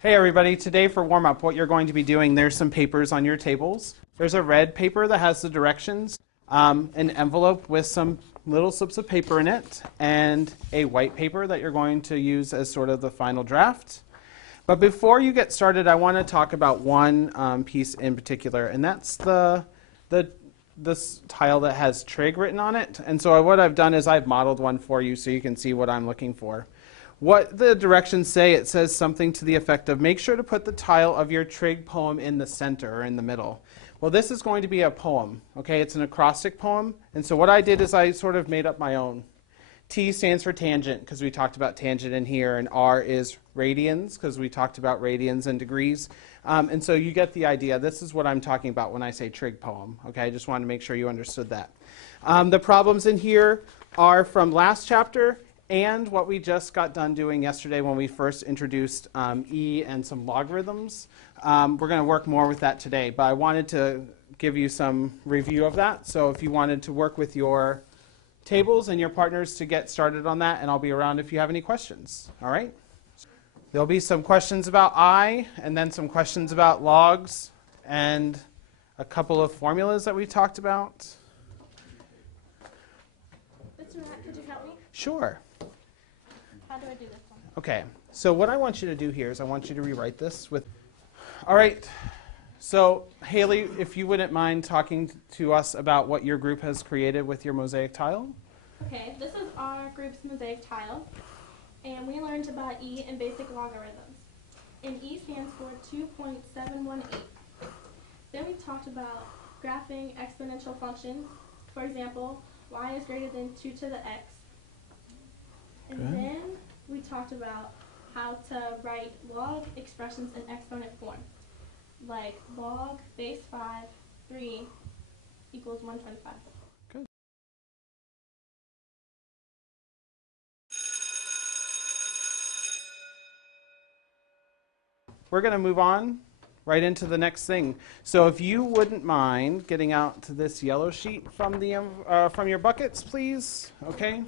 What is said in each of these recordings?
Hey everybody, today for warm-up what you're going to be doing, there's some papers on your tables. There's a red paper that has the directions, an envelope with some little slips of paper in it, and a white paper that you're going to use as sort of the final draft. But before you get started, I want to talk about one piece in particular, and that's this tile that has trig written on it. And so what I've done is I've modeled one for you so you can see what I'm looking for. What the directions say, it says something to the effect of make sure to put the tile of your trig poem in the center or in the middle. Well, this is going to be a poem, okay? It's an acrostic poem. And so what I did is I sort of made up my own. T stands for tangent because we talked about tangent in here, and R is radians because we talked about radians and degrees. And so you get the idea. This is what I'm talking about when I say trig poem, okay? I just wanted to make sure you understood that. The problems in here are from last chapter and what we just got done doing yesterday when we first introduced E and some logarithms. We're going to work more with that today, but I wanted to give you some review of that. So if you wanted to work with your tables and your partners to get started on that, and I'll be around if you have any questions. All right? There'll be some questions about I, and then some questions about logs, and a couple of formulas that we talked about. Mr. Matt, could you help me? Sure. How do I do this one? Okay, so what I want you to do here is I want you to rewrite this with... All right, so Haley, if you wouldn't mind talking to us about what your group has created with your mosaic tile. Okay, this is our group's mosaic tile, and we learned about E and basic logarithms. And E stands for 2.718. Then we talked about graphing exponential functions. For example, y is greater than 2 to the x. And then we talked about how to write log expressions in exponent form, like log base 5, 3 equals 125. Good. We're going to move on right into the next thing. So if you wouldn't mind getting out to this yellow sheet from your buckets, please. Okay.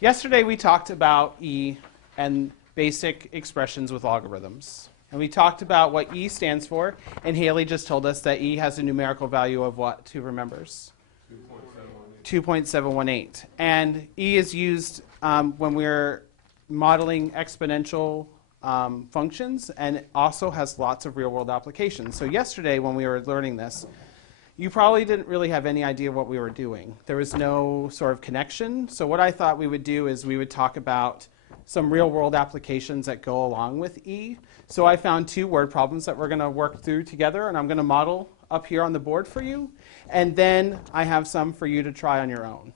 Yesterday we talked about E and basic expressions with logarithms. And we talked about what E stands for, and Haley just told us that E has a numerical value of what? Who remembers? 2.718. And E is used when we're modeling exponential functions, and it also has lots of real-world applications. So yesterday when we were learning this, you probably didn't really have any idea what we were doing. There was no sort of connection. So what I thought we would do is we would talk about some real-world applications that go along with E. So I found 2 word problems that we're going to work through together, and I'm going to model up here on the board for you. And then I have some for you to try on your own.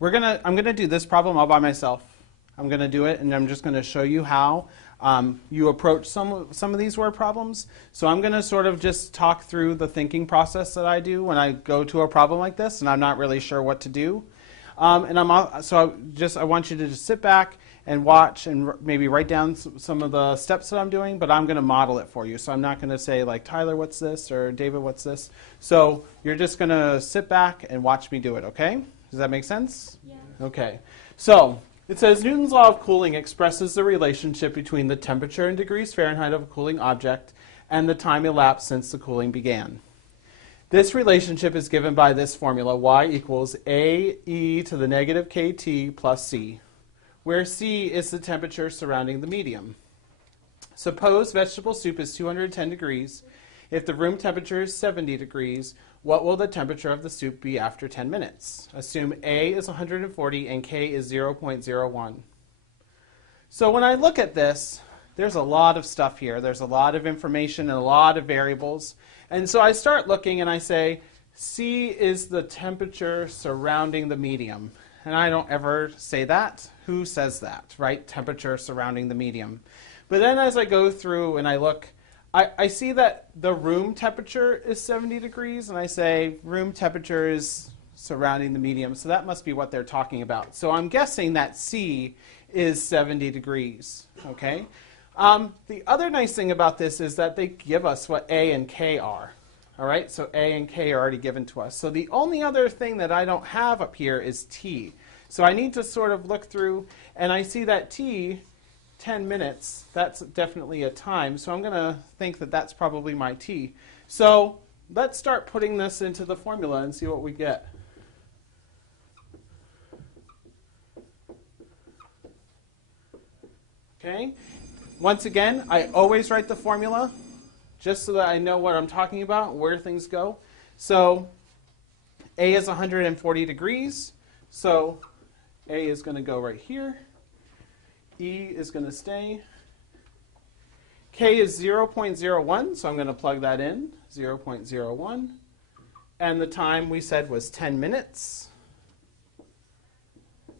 I'm going to do this problem all by myself. I'm going to do it, and I'm just going to show you how you approach some of these word problems. So I'm going to sort of just talk through the thinking process that I do when I go to a problem like this, and I'm not really sure what to do. I want you to just sit back and watch and maybe write down some of the steps that I'm doing, but I'm going to model it for you. So I'm not going to say, like, Tyler, what's this? Or David, what's this? So you're just going to sit back and watch me do it, okay? Does that make sense? Yeah. Okay. So it says Newton's law of cooling expresses the relationship between the temperature in degrees Fahrenheit of a cooling object and the time elapsed since the cooling began. This relationship is given by this formula, y equals AE to the negative KT plus C, where C is the temperature surrounding the medium. Suppose vegetable soup is 210 degrees. If the room temperature is 70 degrees, what will the temperature of the soup be after 10 minutes? Assume A is 140 and K is 0.01. So when I look at this, there's a lot of stuff here. There's a lot of information and a lot of variables. And so I start looking and I say, C is the temperature surrounding the medium. And I don't ever say that. Who says that, right? Temperature surrounding the medium. But then as I go through and I look, I see that the room temperature is 70 degrees, and I say room temperature is surrounding the medium, so that must be what they're talking about. So I'm guessing that C is 70 degrees, okay? The other nice thing about this is that they give us what A and K are, all right? So A and K are already given to us. So the only other thing that I don't have up here is T. So I need to sort of look through, and I see that T 10 minutes, that's definitely a time. So I'm going to think that that's probably my t. So let's start putting this into the formula and see what we get. Okay. Once again, I always write the formula just so that I know what I'm talking about, where things go. So A is 140 degrees. So A is going to go right here. E is going to stay. K is 0.01, so I'm going to plug that in, 0.01. And the time we said was 10 minutes.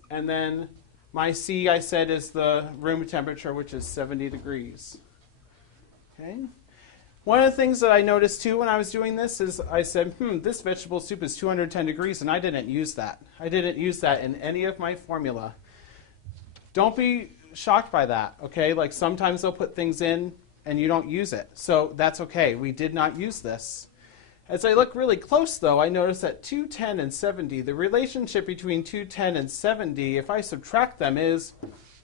And then my C, I said, is the room temperature, which is 70 degrees. Okay. One of the things that I noticed, too, when I was doing this is I said, this vegetable soup is 210 degrees, and I didn't use that. I didn't use that in any of my formula. Don't be shocked by that, okay? Like sometimes they'll put things in and you don't use it. So that's okay. We did not use this. As I look really close, though, I notice that 210 and 70, the relationship between 210 and 70, if I subtract them, is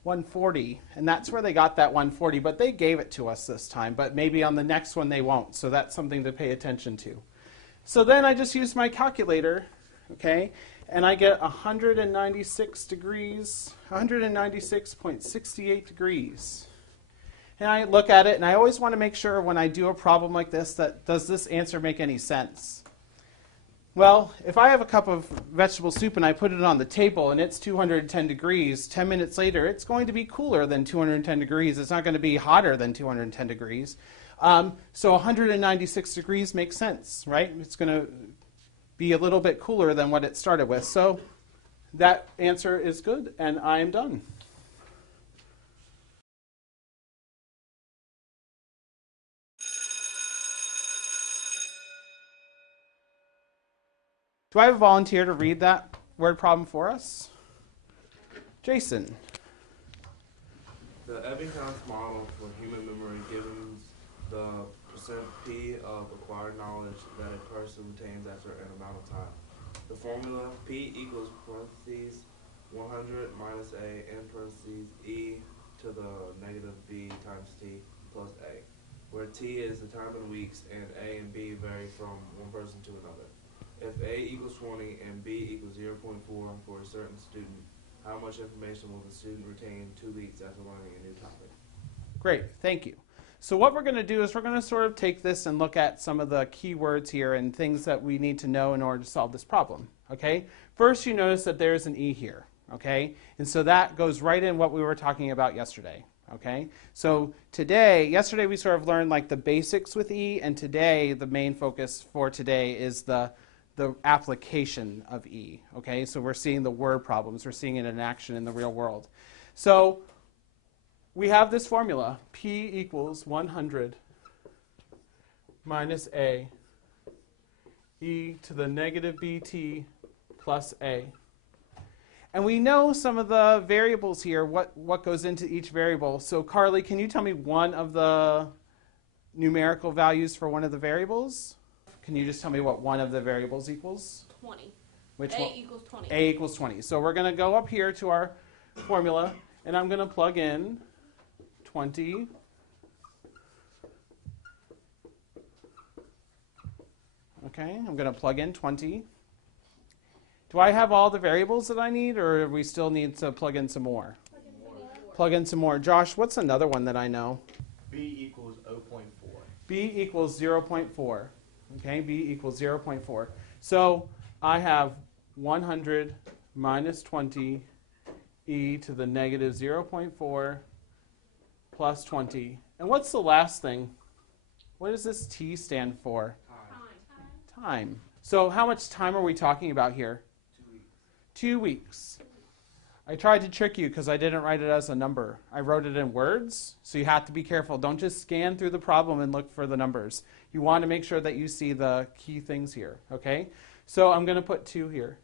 140. And that's where they got that 140. But they gave it to us this time. But maybe on the next one they won't. So that's something to pay attention to. So then I just use my calculator, okay? And I get 196 degrees, 196.68 degrees. And I look at it, and I always want to make sure when I do a problem like this that does this answer make any sense? Well, if I have a cup of vegetable soup and I put it on the table and it's 210 degrees, 10 minutes later it's going to be cooler than 210 degrees. It's not going to be hotter than 210 degrees. So 196 degrees makes sense, right? It's going to be a little bit cooler than what it started with. So that answer is good, and I am done. Do I have a volunteer to read that word problem for us? Jason. The Ebbinghaus model for human memory gives the percent P of acquired knowledge that a person retains after an amount of time. The formula P equals parentheses 100 minus A in parentheses E to the negative B times T plus A, where T is the time in weeks and A and B vary from one person to another. If A equals 20 and B equals 0.4 for a certain student, how much information will the student retain 2 weeks after learning a new topic? Great, thank you. So what we're going to do is we're going to sort of take this and look at some of the key words here and things that we need to know in order to solve this problem. Okay? First, you notice that there's an E here. Okay? And so that goes right in what we were talking about yesterday. Okay? So yesterday we sort of learned like the basics with E, and today the main focus for today is the application of E. Okay? So we're seeing the word problems. We're seeing it in action in the real world. So we have this formula, P equals 100 minus A, E to the negative BT plus A. And we know some of the variables here, what goes into each variable. So Carly, can you tell me one of the numerical values for one of the variables? Can you just tell me what one of the variables equals? 20. Which A one? equals 20. A equals 20. So we're going to go up here to our formula, and I'm going to plug in 20 Okay, I'm going to plug in 20. Do I have all the variables that I need, or we still need to plug in some more? Plug in some more. Josh, what's another one that I know? B equals 0.4. B equals 0.4. Okay, B equals 0.4. So I have 100 minus 20 e to the negative 0.4 plus 20. And what's the last thing? What does this T stand for? Time. So how much time are we talking about here? 2 weeks. 2 weeks. I tried to trick you because I didn't write it as a number. I wrote it in words, so you have to be careful. Don't just scan through the problem and look for the numbers. You want to make sure that you see the key things here, okay? So I'm going to put 2 here.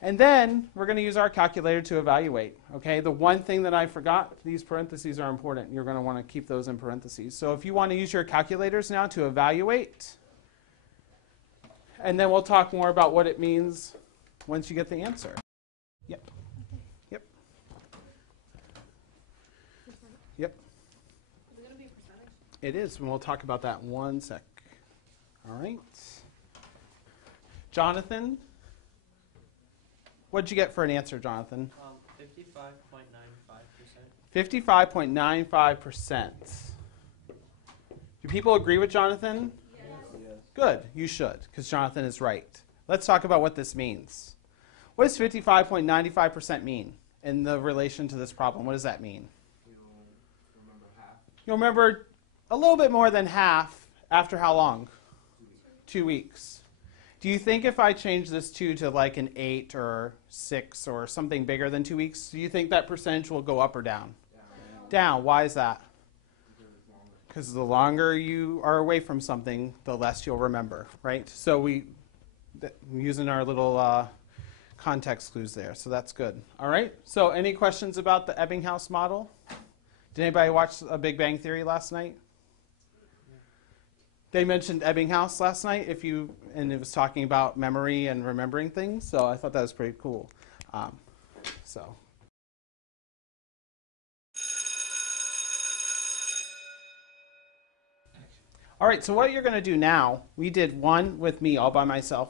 And then we're going to use our calculator to evaluate, okay? The one thing that I forgot, these parentheses are important. You're going to want to keep those in parentheses. So if you want to use your calculators now to evaluate, and then we'll talk more about what it means once you get the answer. Yep. Yep. It is, and we'll talk about that in one sec. All right. Jonathan, what'd you get for an answer, Jonathan? 55.95%. 55.95%. Do people agree with Jonathan? Yes. Good, you should, because Jonathan is right. Let's talk about what this means. What does 55.95% mean in the relation to this problem? What does that mean? You'll remember half. You'll remember a little bit more than half after how long? 2 weeks. Do you think if I change this 2 to like an 8 or 6 or something bigger than 2 weeks, do you think that percentage will go up or down? Down. Why is that? Because the longer you are away from something, the less you'll remember, right? So we're using our little context clues there, so that's good. All right, so any questions about the Ebbinghaus model? Did anybody watch A Big Bang Theory last night? They mentioned Ebbinghaus last night, and it was talking about memory and remembering things, so I thought that was pretty cool. So. All right, so what you're going to do now, we did one with me all by myself,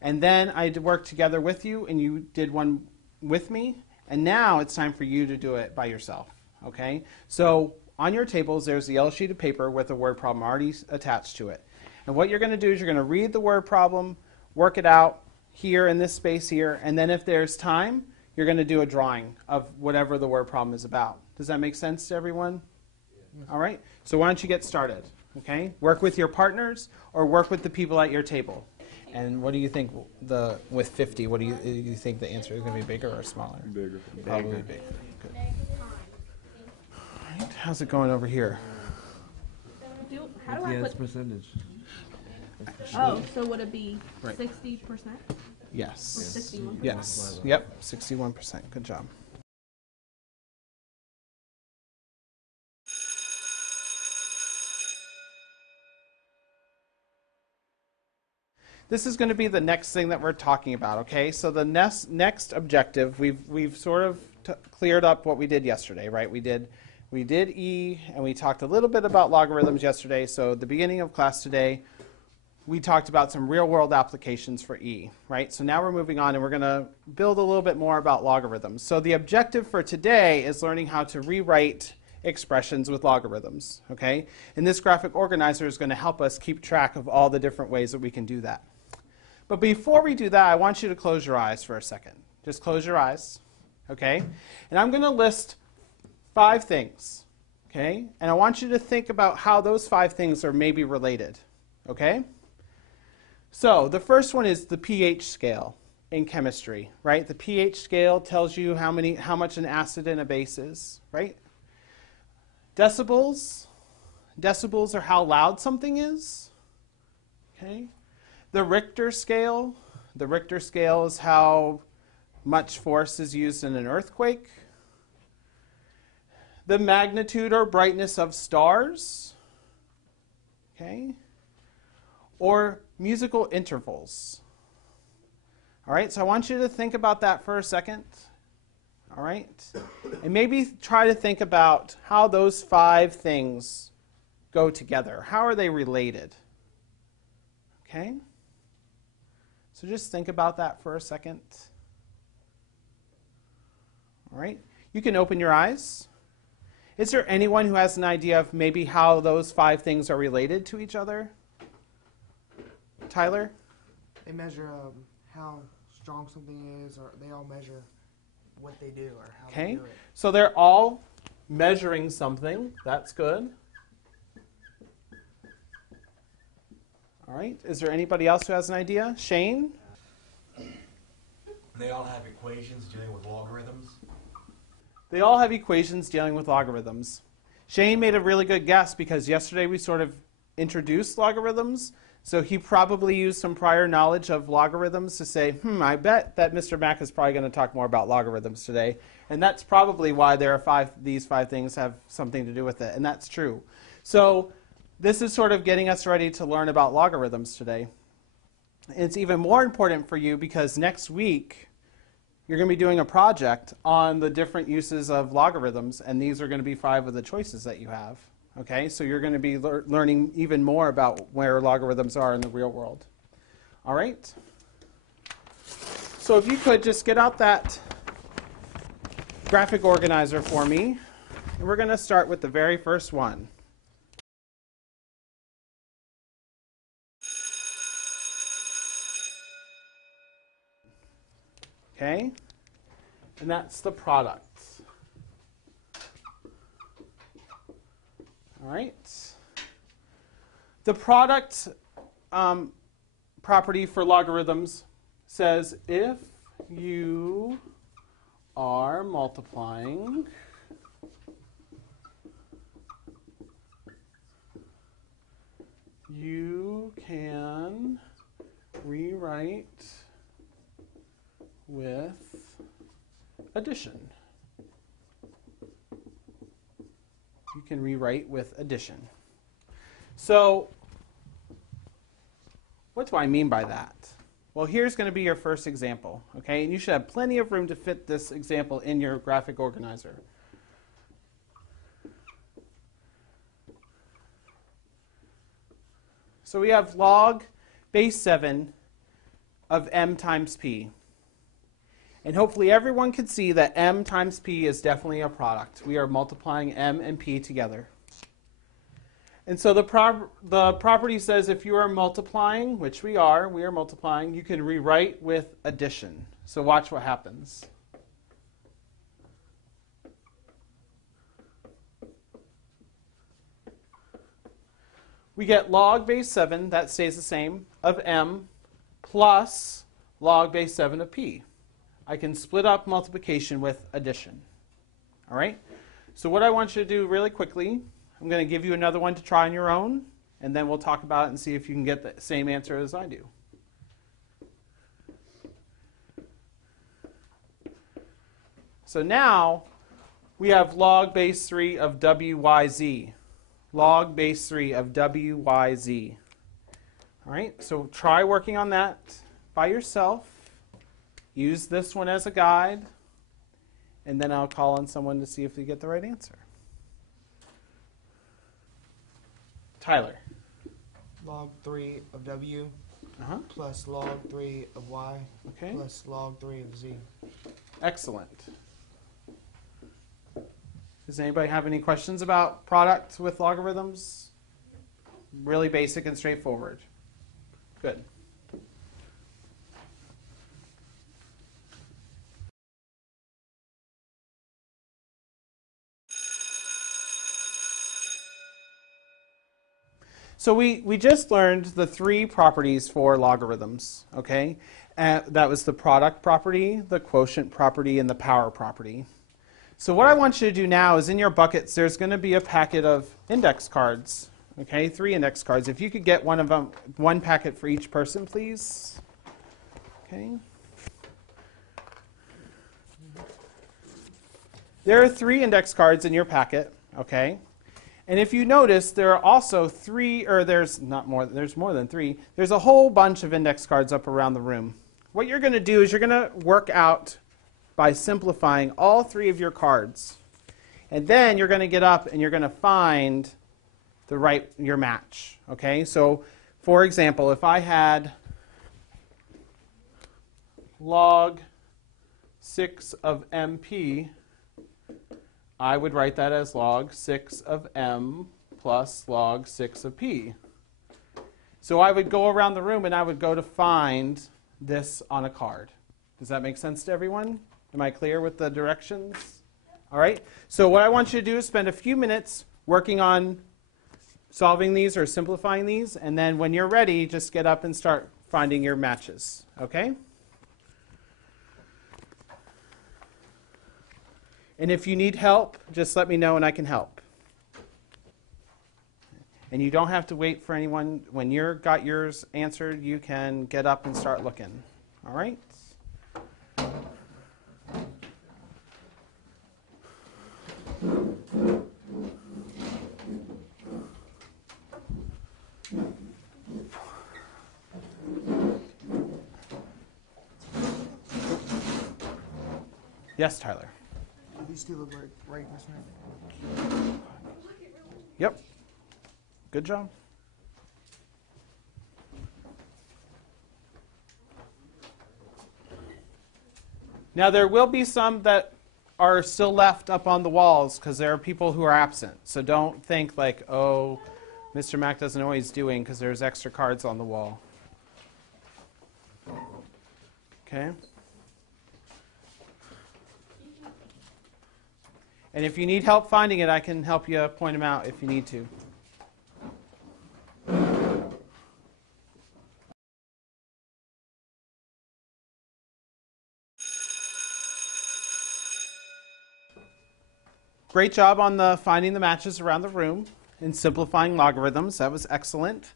and then I worked together with you, and you did one with me, and now it's time for you to do it by yourself, okay? So on your tables, there's a yellow sheet of paper with a word problem already attached to it. And what you're going to do is you're going to read the word problem, work it out here in this space here, and then if there's time, you're going to do a drawing of whatever the word problem is about. Does that make sense to everyone? Yes. All right, so why don't you get started? Okay, work with your partners or work with the people at your table. And what do you think with 50? What do you think the answer is going to be bigger or smaller? Bigger. Probably bigger. Good. All right, how's it going over here? How do I put percentage. Oh, so would it be Right. 60%? Yes. Or 61%? Yes. Yep. 61%. Good job. This is going to be the next thing that we're talking about, okay? So the next objective, we've sort of cleared up what we did yesterday, right? We did E, and we talked a little bit about logarithms yesterday. So at the beginning of class today, we talked about some real-world applications for E, right? So now we're moving on, and we're going to build a little bit more about logarithms. So the objective for today is learning how to rewrite expressions with logarithms, okay? And this graphic organizer is going to help us keep track of all the different ways that we can do that. But before we do that, I want you to close your eyes for a second. Just close your eyes, okay? And I'm going to list 5 things, okay? And I want you to think about how those 5 things are maybe related, okay? So the first one is the pH scale in chemistry, right? The pH scale tells you how much an acid and a base is, right? Decibels. Decibels are how loud something is, okay? The Richter scale is how much force is used in an earthquake. The magnitude or brightness of stars, okay? Or musical intervals. All right, so I want you to think about that for a second. All right? And maybe try to think about how those 5 things go together. How are they related? Okay? So just think about that for a second. All right? You can open your eyes. Is there anyone who has an idea of maybe how those 5 things are related to each other? Tyler? They measure how strong something is, or they all measure what they do or how they Okay, do it. so they're all measuring something. That's good. All right, is there anybody else who has an idea? Shane? They all have equations dealing with logarithms. They all have equations dealing with logarithms. Shane made a really good guess because yesterday we sort of introduced logarithms. So he probably used some prior knowledge of logarithms to say, I bet that Mr. Mack is probably going to talk more about logarithms today. And that's probably why there are these 5 things have something to do with it. And that's true. So this is sort of getting us ready to learn about logarithms today. It's even more important for you because next week you're going to be doing a project on the different uses of logarithms, and these are going to be 5 of the choices that you have. Okay, so you're going to be learning even more about where logarithms are in the real world. All right? So if you could just get out that graphic organizer for me, and we're going to start with the very first one. Okay? And that's the product. All right? The product property for logarithms says if you are multiplying you can rewrite with addition. You can rewrite with addition. So, what do I mean by that? Well, here's going to be your first example, okay? And you should have plenty of room to fit this example in your graphic organizer. So we have log base 7 of m times p. And hopefully everyone can see that m times p is definitely a product. We are multiplying m and p together. And so the property says if you are multiplying, which we are multiplying, you can rewrite with addition. So watch what happens. We get log base 7, that stays the same, of m plus log base 7 of p. I can split up multiplication with addition. All right? So what I want you to do really quickly, I'm going to give you another one to try on your own, and then we'll talk about it and see if you can get the same answer as I do. So now we have log base 3 of wyz. Log base 3 of wyz. All right, so try working on that by yourself. Use this one as a guide, and then I'll call on someone to see if they get the right answer. Tyler. Log 3 of w plus log 3 of y plus log 3 of z. Excellent. Does anybody have any questions about product with logarithms? Really basic and straightforward. Good. So we just learned the 3 properties for logarithms, okay? That was the product property, the quotient property, and the power property. So what I want you to do now is in your buckets, there's going to be a packet of index cards, okay? 3 index cards. If you could get one of them, one packet for each person, please. Okay. There are 3 index cards in your packet, okay? And if you notice, there are also 3, or there's more than 3. There's a whole bunch of index cards up around the room. What you're going to do is you're going to work out by simplifying all 3 of your cards. And then you're going to get up and you're going to find your match. Okay? So, for example, if I had log 6 of MP, I would write that as log 6 of m plus log 6 of p. So I would go around the room and I would go to find this on a card. Does that make sense to everyone? Am I clear with the directions? All right. So what I want you to do is spend a few minutes working on solving these or simplifying these, and then when you're ready, just get up and start finding your matches. Okay? And if you need help, just let me know and I can help. And you don't have to wait for anyone. When you've got yours answered, you can get up and start looking. All right? Yes, Tyler. Do these 2 look right, Mr. Yep. Good job. Now there will be some that are still left up on the walls because there are people who are absent. So don't think like, oh, Mr. Mack doesn't know what he's doing because there's extra cards on the wall. Okay? And if you need help finding it, I can help you point them out if you need to. Great job on the finding the matches around the room and simplifying logarithms. That was excellent.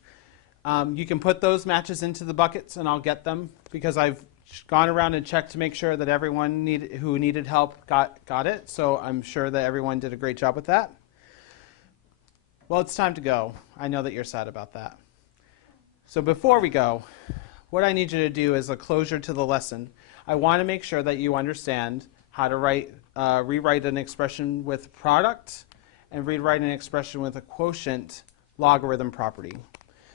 You can put those matches into the buckets and I'll get them because I've gone around and checked to make sure that everyone who needed help got it. So I'm sure that everyone did a great job with that. Well, it's time to go. I know that you're sad about that. So before we go, what I need you to do is a closure to the lesson. I want to make sure that you understand how to rewrite an expression with product and rewrite an expression with a quotient logarithm property.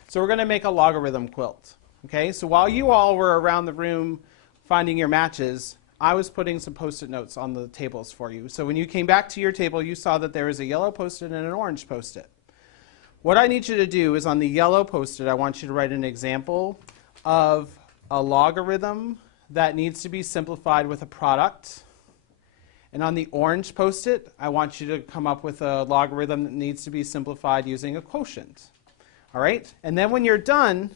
So we're going to make a logarithm quilt. Okay, so while you all were around the room finding your matches, I was putting some Post-it notes on the tables for you. So when you came back to your table, you saw that there was a yellow Post-it and an orange Post-it. What I need you to do is on the yellow Post-it, I want you to write an example of a logarithm that needs to be simplified with a product. And on the orange Post-it, I want you to come up with a logarithm that needs to be simplified using a quotient. All right? And then when you're done,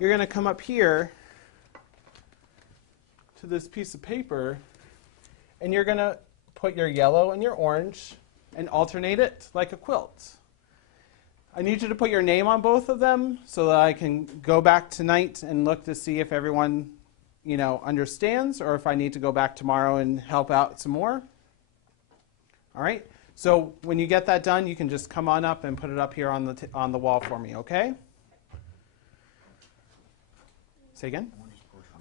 you're going to come up here to this piece of paper, and you're going to put your yellow and your orange and alternate it like a quilt. I need you to put your name on both of them so that I can go back tonight and look to see if everyone understands, or if I need to go back tomorrow and help out some more. All right? So when you get that done, you can just come on up and put it up here on the wall for me, okay? Say again?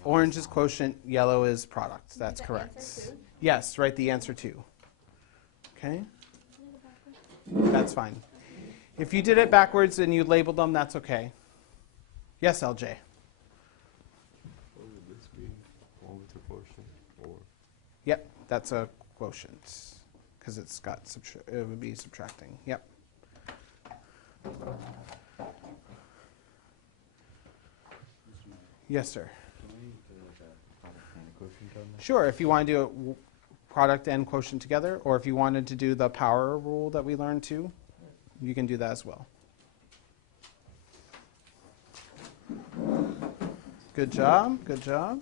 Orange is quotient, yellow is product. That's correct. Yes, write the answer too. Okay? That's fine. If you did it backwards and you labeled them, that's okay. Yes, LJ? Would this be one with a quotient or? Yep, that's a quotient because it would be subtracting. Yep. Yes, sir. Sure, if you want to do a product and quotient together, or if you wanted to do the power rule that we learned too, you can do that as well. Good job, good job.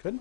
Good.